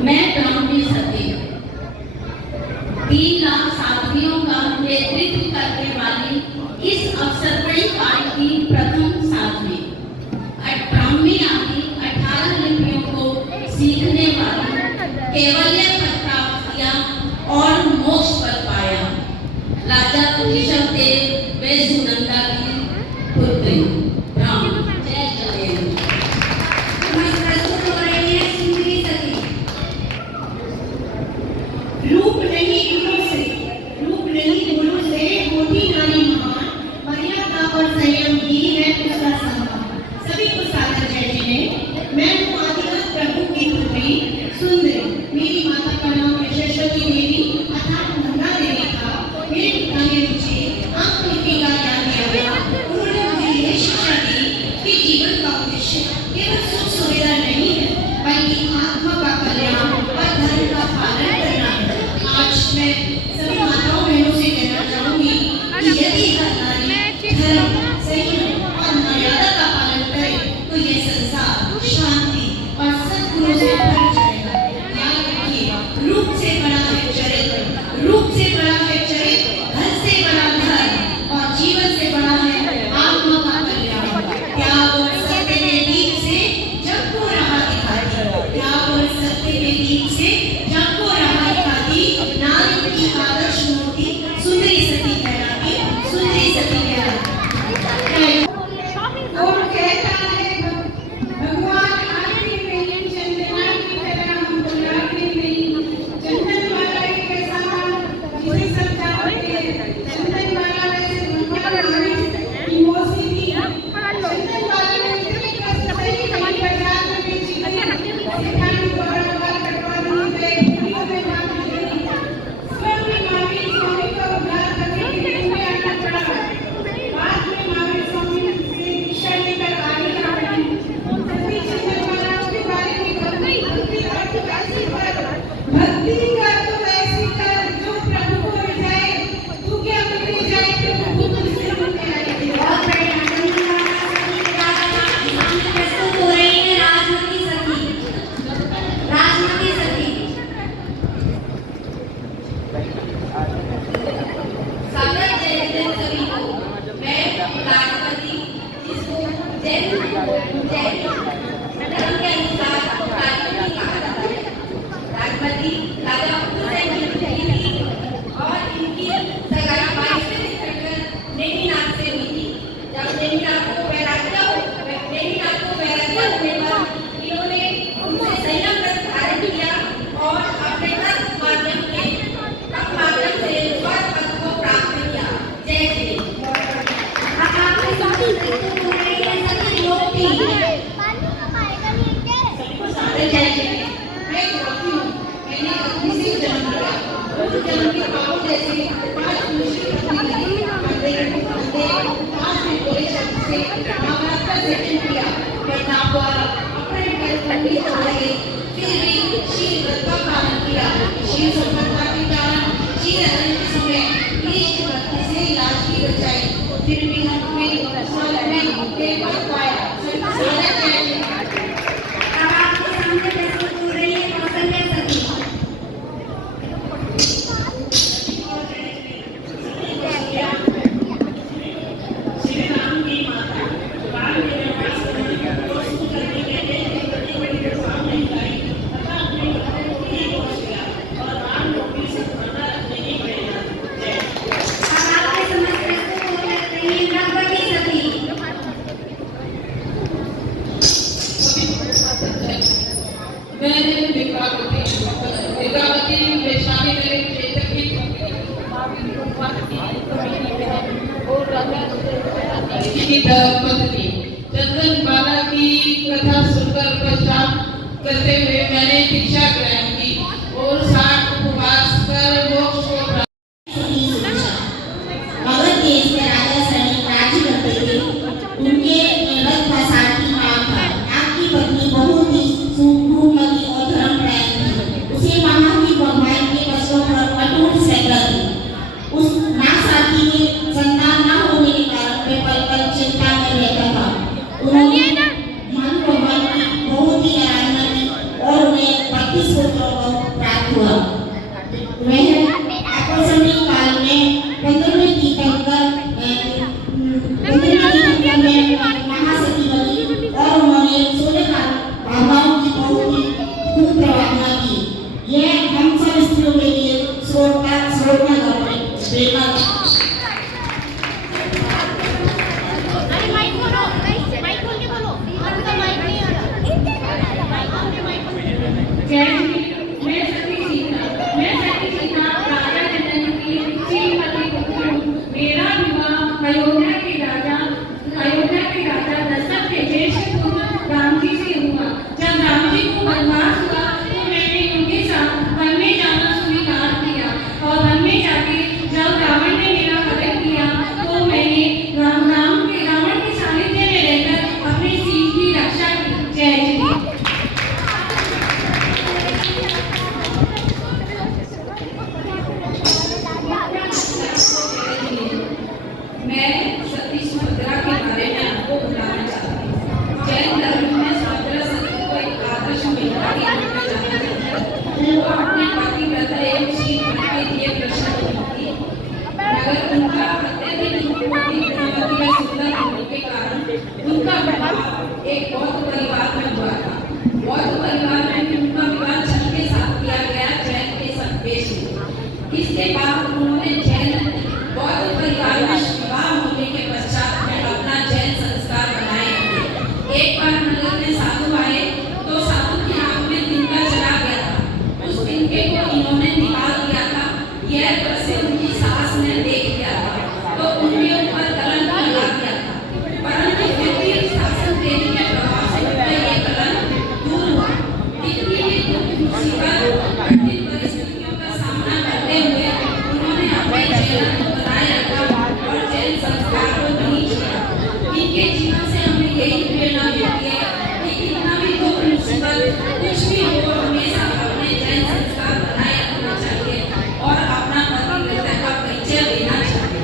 मैं ब्राह्मणी सती 3 लाख साथियों का नेतृत्व करने वाली इस अवसरपणी काल की प्रथम साध्वी ब्राह्मी आदि 18 लिपियों को सीखने वाली केवल्य पद प्राप्त किया और मोक्ष पद पाया। राजा ऋषभ देव वे सुनंदा की पुत्री ब्राह्मण। जय जलेन। प्रस्तुत हो रही है सुंदरी सती। रूप नहीं गुणों से होती नारी महान, मर्यादा और संयम ही है उसका सम्मान। सभी को सादर जय जिले। मैं हूँ आदिनाथ प्रभु की पुत्री सुंदरी। मेरी माता का नाम यशस्वती देवी अर्थात गंगा देवी था। मेरे पिता ने मुझे अंक लिपि का ज्ञान दिया गया। उन्होंने मुझे यह शिक्षा दी कि जीवन का उद्देश्य केवल सुख सुविधा नहीं है, बल्कि आत्मा का कल्याण और धर्म का पालन करना है। आज मैं सभी माताओं बहनों से कहना चाहूंगी कि यदि हर नारी धर्म, संयम और मर्यादा का पालन करे तो यह संसार शांति और सद्गुणों से भर जाएगा। याद रखिए, रूप से बड़ा है चरित्र, रूप से बड़ा है चरित्र, धन से बड़ा धर्म और जीवन से बड़ा है आत्मा का कल्याण। त्याग और सत्य के दीप से जग को राह दिखाती, त्याग और सत्य के दीप से जग को राह दिखाती नारी की आदर्श मूर्ति सुंदरी सती कहलाती, सुंदरी सती कहलाती। और कहता है भगवान आखिरी नहीं, चंदना की तरह हम गुलाबी नहीं। चंदन वाला एक ऐसा जिसे सब जानते हैं। चंदन वाला वैसे भगवान हमारी इमोसी थी। चंदन वाला ने इतनी कष्ट सही नहीं, बाजार में बेची गई, सिखाने को बार-बार कटवा दी गई, वीडियो में मांगी गई, स्वर में मांगी, स्वामी को उद्धार करने के लिए में आना पड़ा। बाद में मांगे स्वामी से दीक्षा लेकर आगे आ गई। सभी चंदन वाला के बारे में कहती, भक्ति कर तो ऐसी कर, भक्ति कर तो ऐसी कर जो प्रभु को रिझाए। तू क्या मिट जाए प्रभु तुझसे मिलने आए। बहुत बड़े आनंद प्रस्तुत हो रही है राजमती सती। राजमती सती सागर जय जय सभी को। मैं राजमती, जिसको जैन धर्म के अनुसार राजमती कहा जाता है। राजमती राजा उदयसेन की पुत्री थी और इनकी सगाई 22वें सितंबर नेमिनाथ से हुई थी। जब नेमिनाथ को वैराग्य होने पर इन्होंने उनसे संयम व्रत धारण किया और अपने तप माध्यम से स्वर पद को प्राप्त किया। जय जय। आपके साथ प्रस्तुत हो रही है सती लोकी। सबको सादर जय जय। मैं गाती हूँ, मैंने अपनी से जन्म लिया, उस जन्म के पापों जैसे 5 मुश्किल पत्नी अंधे 5 में बोले शब्द से महाभारत का सृजन किया। प्रताप द्वारा अपने घर पंडी चढ़ाए, फिर भी शील व्रत का पालन किया। शील संपन्नता के कारण शील हरण के समय इष्ट भक्ति से लाज की बचाई, फिर भी हम में स्वर्ग में देव पद पाया। सादर जय जय। अब आपके सामने प्रस्तुत हो रही है कौशल्या सती। श्री राम की माता बाल में चंदन बाला की कथा सुनकर पश्चात करते हुए मैंने दीक्षा ग्रहण की और 60 उपवास कर मोक्ष को प्राप्त। मगध देश के राजा सनी राज्य करते थे। उनके रथ का सारथी नाग था। नाग की पत्नी बहुत ही सुंदरमती और धर्मपरायण थी। उसे महावीर भगवान के वचनों पर अटूट श्रद्धा थी। उस नाग सारथी के संतान न होने के कारण वे पल पल चिंता में रहता था। उन्होंने जय श्री मैं सती सीता राजा जनक की श्रीमती पुत्री हूँ। मेरा विवाह अयोध्या के राजा दशरथ के ज्येष्ठ पुत्र राम जी से हुआ। जब राम जी को वनवास हुआ तो मैंने उनके साथ वन में जाना स्वीकार किया और वन में जाके जब रावण ने मेरा वध किया तो मैंने रावण के सानिध्य में रहकर अपने सीत की रक्षा की। जय श्री मैं सती सुभद्रा के बारे में आपको बताना चाहती हूँ। जैन धर्म में सुभद्रा सती को एक आदर्श महिला के रूप में जाना जाता है। वो अपने पतिव्रता एवं शील के लिए प्रसिद्ध थी, मगर उनका अत्यधिक रूपवती गुणवती व सुंदर होने के कारण उनका विवाह एक बौद्ध परिवार में हुआ था। बौद्ध परिवार में उनका विवाह छल के साथ किया गया जैन के संदेश में। इसके बाद उन्होंने जैन बौद्ध परिवार में विवाह होने के पश्चात में अपना जैन संस्कार बनाए रखे। एक बार नगर में साधु आए तो साधु की आंख में तिनका चला गया था। उस तिनके को इन्होंने निकाल दिया था। यह दृश्य उनकी सास ने देख लिया था तो उनके ऊपर कलंक लगा दिया था, परंतु फिर भी शासन देवी के प्रभाव से उनका ये कलंक दूर हुआ। इतनी ही मुसीबत कठिन परिस्थितियों का सामना करते हुए उन्होंने अपने जैन को बनाए रखा और जैन संस्कार को नहीं छोड़ा। इनके जीवन से हमें यही प्रेरणा मिलती है कि कितना भी दुख मुसीबत कुछ भी हो, हमेशा अपने जैन संस्कार बनाए रखना चाहिए और अपना पतिव्रता का परिचय देना चाहिए।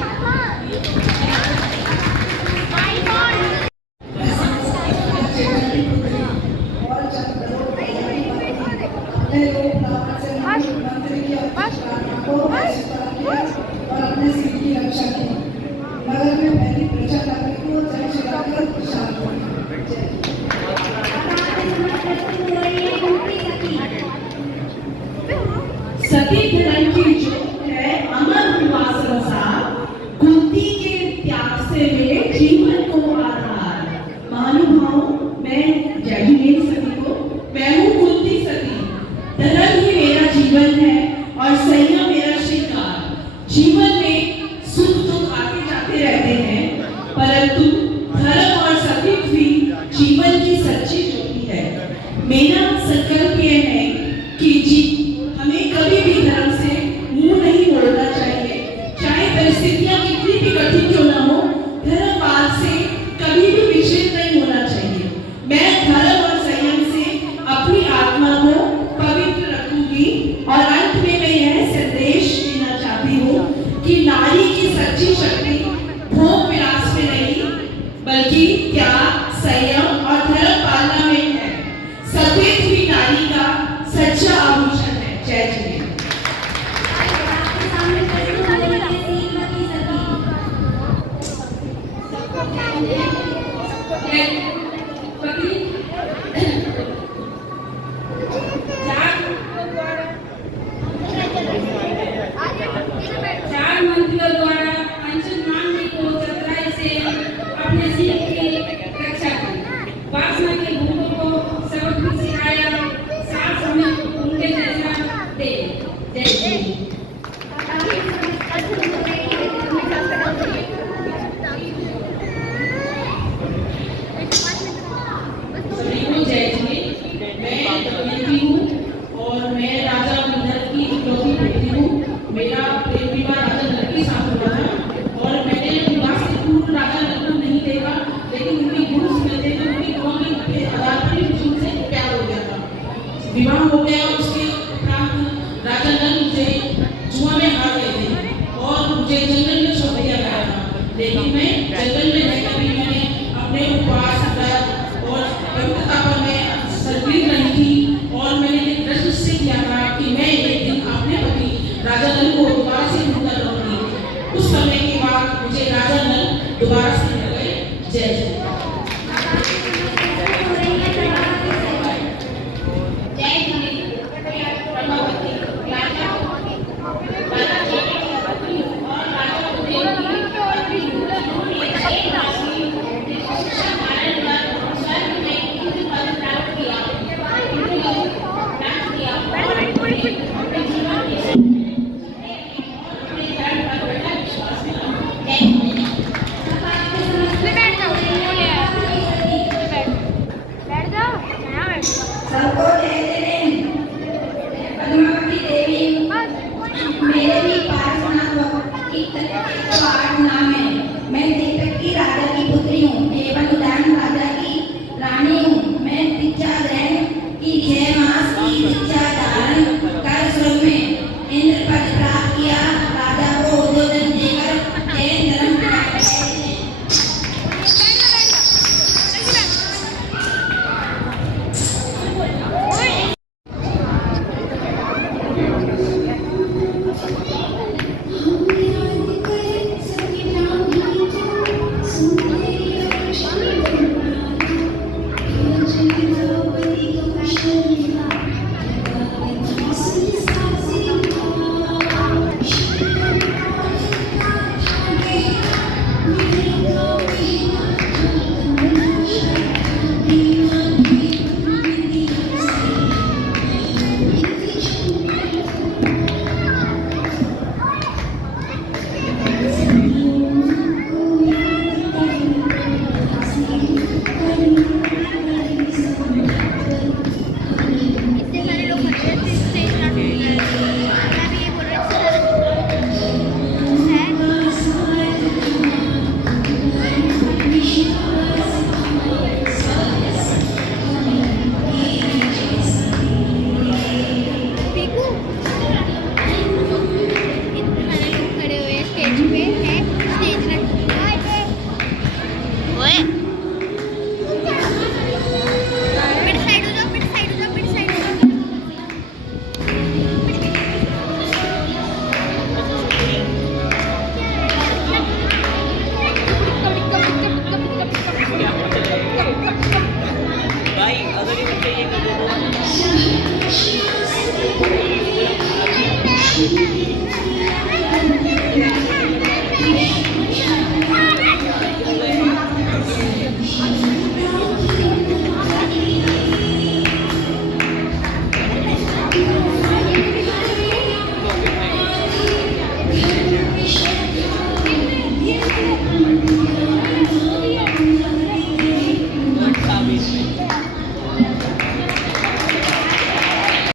और अपने सिर की रक्षा की। नगर में पहली प्रजा नागरिक को जल छिड़ाकर शांत हुई। सती